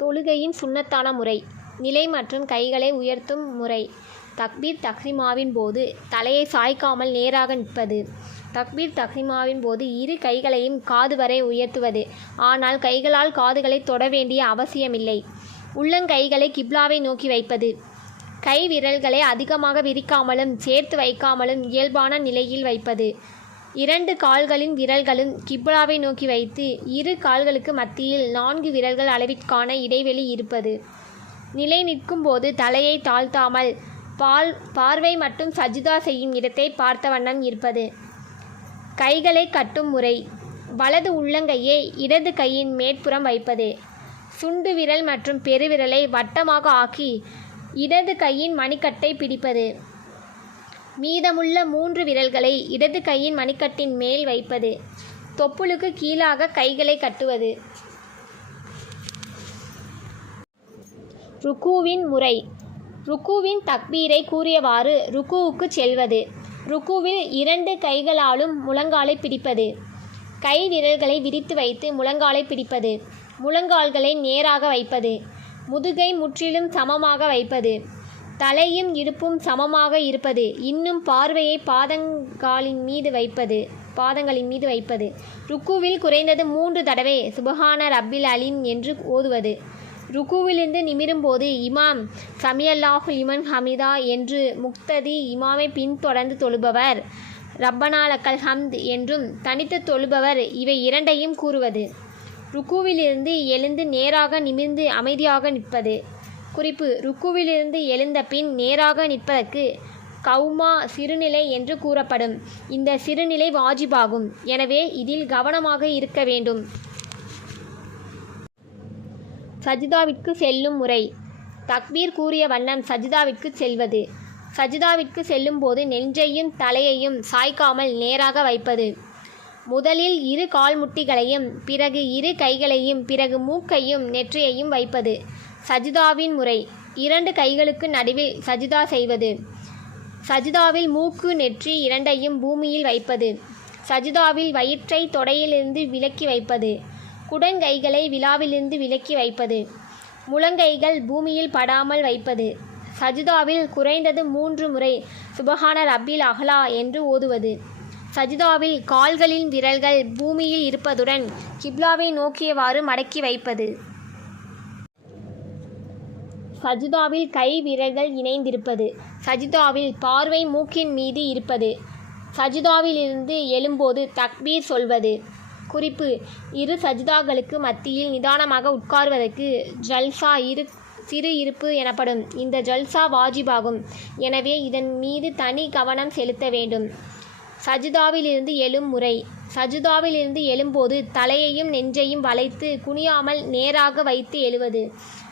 தொழுகையின் சுண்ணத்தான முறை நிலை மற்றும் கைகளை உயர்த்தும் முறை. தக்பீர் தஹ்ரிமாவின் போது தலையை சாய்க்காமல் நேராக நிற்பது. தக்பீர் தஹ்ரிமாவின் போது இரு கைகளையும் காது வரை உயர்த்துவது. ஆனால் கைகளால் காதுகளை தொட வேண்டிய அவசியமில்லை. உள்ளங்கைகளை கிப்லாவை நோக்கி வைப்பது. கை விரல்களை அதிகமாக விரிக்காமலும் சேர்த்து வைக்காமலும் இயல்பான நிலையில் வைப்பது. இரண்டு கால்களின் விரல்களும் கிப்லாவை நோக்கி வைத்து இரு கால்களுக்கு மத்தியில் நான்கு விரல்கள் அளவிற்கான இடைவெளி இருப்பது. நிலை நிற்கும் போது தலையை தாழ்த்தாமல் பால் பார்வை மட்டும் சஜிதா செய்யும் இடத்தை பார்த்த வண்ணம் இருப்பது. கைகளை கட்டும் முறை. வலது உள்ளங்கையை இடது கையின் மேற்புறம் வைப்பது. சுண்டு விரல் மற்றும் பெருவிரலை வட்டமாக ஆக்கி இடது கையின் மணிக்கட்டை பிடிப்பது. மீதமுள்ள மூன்று விரல்களை இடது கையின் மணிக்கட்டின் மேல் வைப்பது. தொப்புளுக்கு கீழாக கைகளை கட்டுவது. ருக்குவின் முறை. ருக்குவின் தக்பீரை கூறியவாறு ருக்குவுக்கு செல்வது. ருக்குவில் இரண்டு கைகளாலும் முழங்காலை பிடிப்பது. கை விரல்களை விரித்து வைத்து முழங்காலை பிடிப்பது. முழங்கால்களை நேராக வைப்பது. முதுகை முற்றிலும் சமமாக வைப்பது. தலையும் இடுப்பும் சமமாக இருப்பது. இன்னும் பார்வையை பாதங்காலின் மீது வைப்பது பாதங்களின் மீது வைப்பது. ருக்குவில் குறைந்தது மூன்று தடவை சுபஹான ரப்பில் அலின் என்று ஓதுவது. ருக்குவிலிருந்து நிமிரும்போது இமாம் சமியல்லாஹு இமன் ஹமிதா என்று முக்ததி இமாமை பின்தொடர்ந்து தொழுபவர். ரப்பனாலக்கல் ஹம்த் என்றும் தனித்து தொழுபவர். இவை இரண்டையும் கூறுவது. ருக்குவிலிருந்து எழுந்து நேராக நிமிர்ந்து அமைதியாக நிற்பது. குறிப்பு. ருக்குவிலிருந்து எழுந்த பின் நேராக நிற்பதற்கு கௌமா சிறுநிலை என்று கூறப்படும். இந்த சிறுநிலை வாஜிபாகும். எனவே இதில் கவனமாக இருக்க வேண்டும். சஜிதாவிற்கு செல்லும் முறை. தக்பீர் கூறிய வண்ணம் சஜிதாவிற்கு செல்வது. சஜிதாவிற்கு செல்லும்போது நெஞ்சையும் தலையையும் சாய்க்காமல் நேராக வைப்பது. முதலில் இரு கால்முட்டிகளையும் பிறகு இரு கைகளையும் பிறகு மூக்கையும் நெற்றியையும் வைப்பது. சஜிதாவின் முறை. இரண்டு கைகளுக்கு நடுவில் சஜிதா செய்வது. சஜிதாவில் மூக்கு நெற்றி இரண்டையும் பூமியில் வைப்பது. சஜிதாவில் வயிற்றை தொடையிலிருந்து விலக்கி வைப்பது. குடங்கைகளை விழாவிலிருந்து விலக்கி வைப்பது. முழங்கைகள் பூமியில் படாமல் வைப்பது. சஜிதாவில் குறைந்தது மூன்று முறை சுபஹான ரப்பில் அஹ்லா என்று ஓதுவது. சஜிதாவில் கால்களின் விரல்கள் பூமியில் இருப்பதுடன் கிப்லாவை நோக்கியவாறு மடக்கி வைப்பது. சஜிதாவில் கை விரல்கள் இணைந்திருப்பது. சஜிதாவில் பார்வை மூக்கின் மீது இருப்பது. சஜிதாவிலிருந்து எழும்போது தக்பீர் சொல்வது. குறிப்பு இரு சஜிதாக்களுக்கு மத்தியில் நிதானமாக உட்கார்வதற்கு ஜல்சா இரு சிறு இருப்பு எனப்படும். இந்த ஜல்சா வாஜிபாகும். எனவே இதன் மீது தனி கவனம் செலுத்த வேண்டும். சஜிதாவிலிருந்து எழும் முறை. சஜிதாவிலிருந்து எழும்போது தலையையும் நெஞ்சையும் வளைத்து குனியாமல் நேராக வைத்து எழுவது.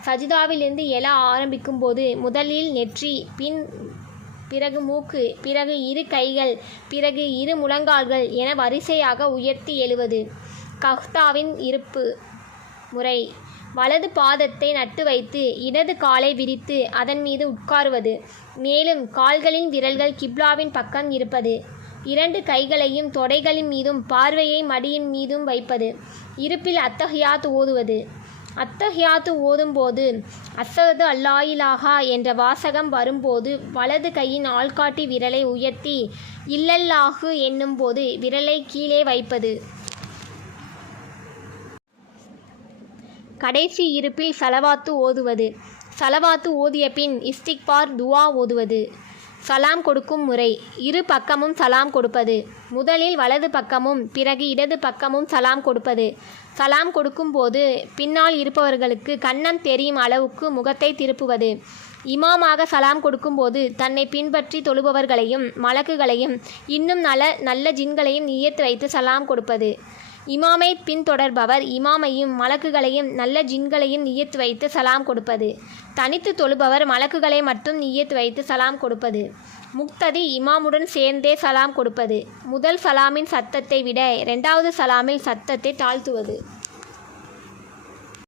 சஜிதாவிலிருந்து எழ ஆரம்பிக்கும் போது முதலில் நெற்றி பின் பிறகு மூக்கு பிறகு இரு கைகள் பிறகு இரு முழங்கால்கள் என வரிசையாக உயர்த்தி எழுவது. கஹ்தாவின் இருப்பு முறை. வலது பாதத்தை நட்டு வைத்து இடது காலை விரித்து அதன் மீது உட்காருவது. மேலும் கால்களின் விரல்கள் கிப்லாவின் பக்கம் இருப்பது. இரண்டு கைகளையும் தொடைகளின் மீதும் பார்வையை மடியின் மீதும் வைப்பது. இருப்பில் அத்தஹியாத் ஓதுவது. அத்தஹியாத்து ஓதும்போது அஸ்ஸது அல்லாயிலாகா என்ற வாசகம் வரும்போது வலது கையின் ஆள்காட்டி விரலை உயர்த்தி இல்லல்லாஹு என்னும்போது விரலை கீழே வைப்பது. கடைசி இருப்பில் சலவாத்து ஓதுவது. சலவாத்து ஓதிய பின் இஸ்திக்பார் துவா ஓதுவது. சலாம் கொடுக்கும் முறை. இரு பக்கமும் சலாம் கொடுப்பது. முதலில் வலது பக்கமும் பிறகு இடது பக்கமும் சலாம் கொடுப்பது. சலாம் கொடுக்கும்போது பின்னால் இருப்பவர்களுக்கு கன்னம் தெரியும் அளவுக்கு முகத்தை திருப்புவது. இமாமாக சலாம் கொடுக்கும்போது தன்னை பின்பற்றி தொழுபவர்களையும் மலக்குகளையும் இன்னும் நல நல்ல ஜின்களையும் நியத்து வைத்து சலாம் கொடுப்பது. இமாமை பின்தொடர்பவர் இமாமையும் மலக்குகளையும் நல்ல ஜின்களையும் நியத்து வைத்து சலாம் கொடுப்பது. தனித்து தொழுபவர் மலக்குகளை மட்டும் நியத்து வைத்து சலாம் கொடுப்பது. முக்ததி இமாமுடன் சேர்ந்தே சலாம் கொடுப்பது. முதல் சலாமின் சத்தத்தை விட இரண்டாவது சலாமில் சத்தத்தை தாழ்த்துவது.